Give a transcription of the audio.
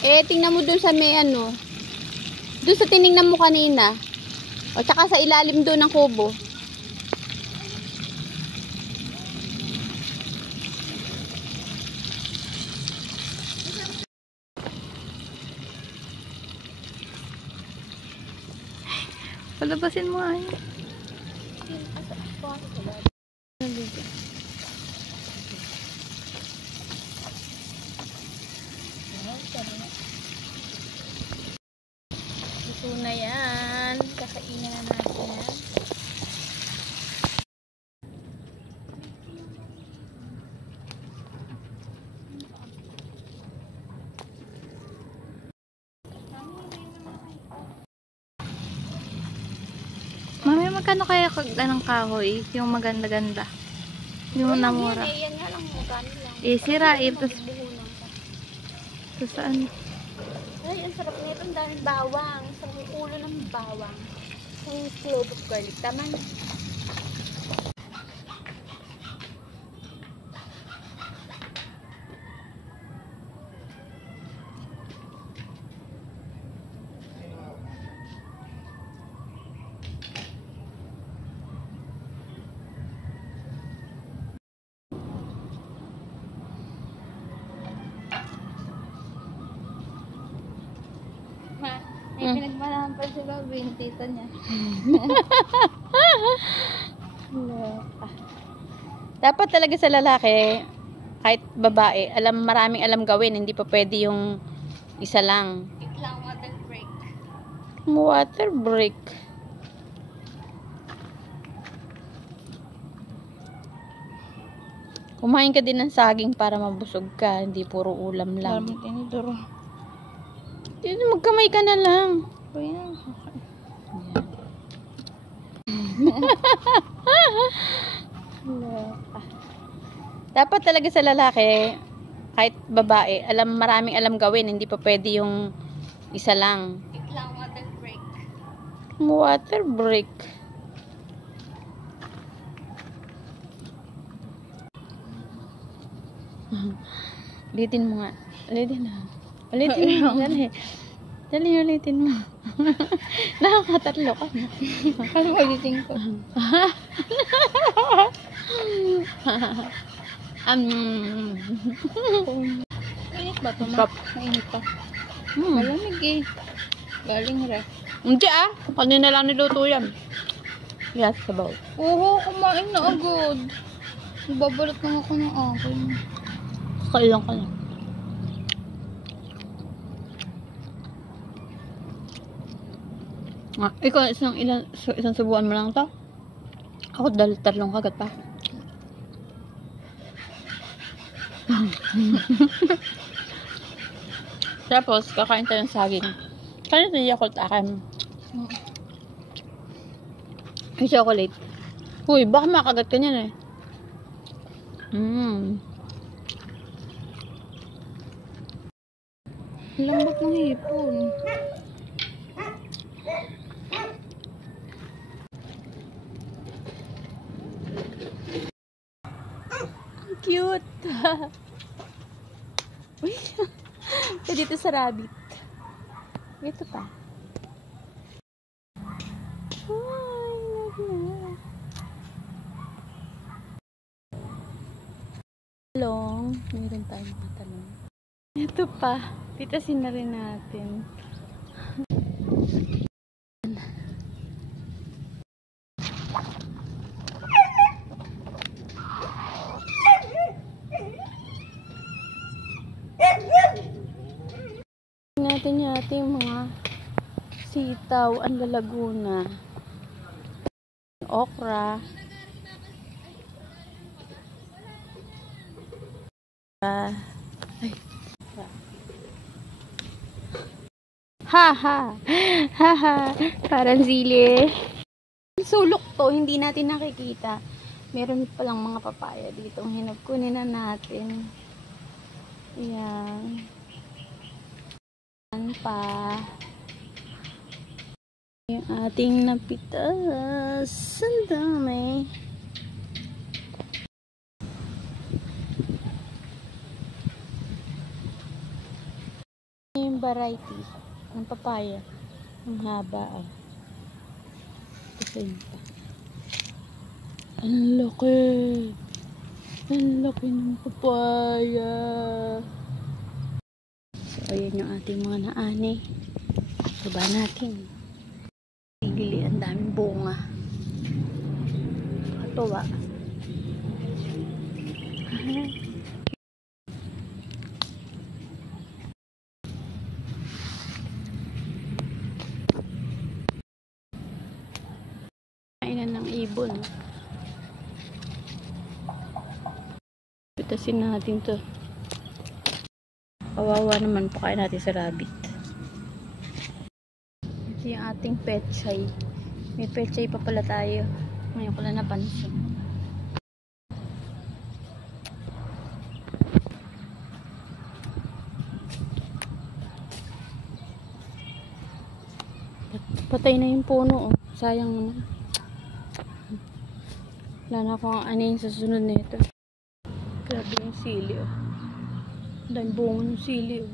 Eh, tingnan mo dun sa may ano. Dun sa tiningnan mo kanina. O, tsaka sa ilalim doon ng kubo. Palabasin mo ay. Ito na yan. Kakainin na natin yan. Mami, magkano kaya ng kahoy? Yung maganda-ganda. Yung namura. Yan nga lang. Magkano lang. Eh, sira eh. Tapos saan? Ay, ang sarap nito. Ang daming bawang. Sarap yung ulo ng bawang. Yung clove of garlic. Tama na. May pinagmanahan pa si Bobby, yung tita niya. Dapat talaga sa lalaki, kahit babae, maraming alam gawin. Hindi pa pwede yung isa lang. Lang water break. Water break. Kumain ka din ng saging para mabusog ka. Hindi puro ulam lang. Dami tinidoro. Magkamay ka na lang. Ayan. Dapat talaga sa lalaki, kahit babae, maraming alam gawin. Hindi pa pwede yung isa lang. Lang water break. Water break. Ulitin mo nga. Ulitin na. Ulitin mo. Dali. Dali, ulitin mo. Nakakatatlo ka na. Kala mo ulitin ko. Mainit ba ito, ma? Mainit pa. Malamig eh. Galing ref. Hindi ah. Kanina lang niluto yan. Yes, sabaw. Oo, kumain na agad. Babalot lang ako ng akin. Kailan ka lang. Ikaw, isang subuan mo lang to? Ako, tatlong kagat pa. Tapos, kakain tayo ng saging. Kaya ito yung Yakult akin. Yung chocolate. Uy, baka makagat ka niyan eh. Lambot ng hipon. Cute. Uy. Pwede ito sa rabbit. Ito pa. Ay, talong. Mayroon tayong mga talong. Ito pa. Pitasin na rin natin. Natin yung ating mga sitaw, ang lalaguna, okra, ay, ha ha, parang sili. Sulok to, hindi natin nakikita. Meron palang mga papaya dito. Hinagkunin na natin. Ayan. Pa yung ating napitas. Ang dami. Yung variety ng papaya. Ang haba, oh. Kasi pa. Ang laki. Ang laki ng papaya. So, ayan yung ating mga naani. Baba natin. Tigili, ang daming bunga. Katuwa. Kainan ng ibon. Pitasin natin to. Kawawa naman, pakain natin sa rabbit. Ito yung ating pechay. May pechay pa pala tayo. Ngayon ko lang napansin. Patay na yung puno, oh. Sayang naman. Wala na akong anin sa sunod nito. Grabe yung sili, oh. Dahil bunga ng sili, oh.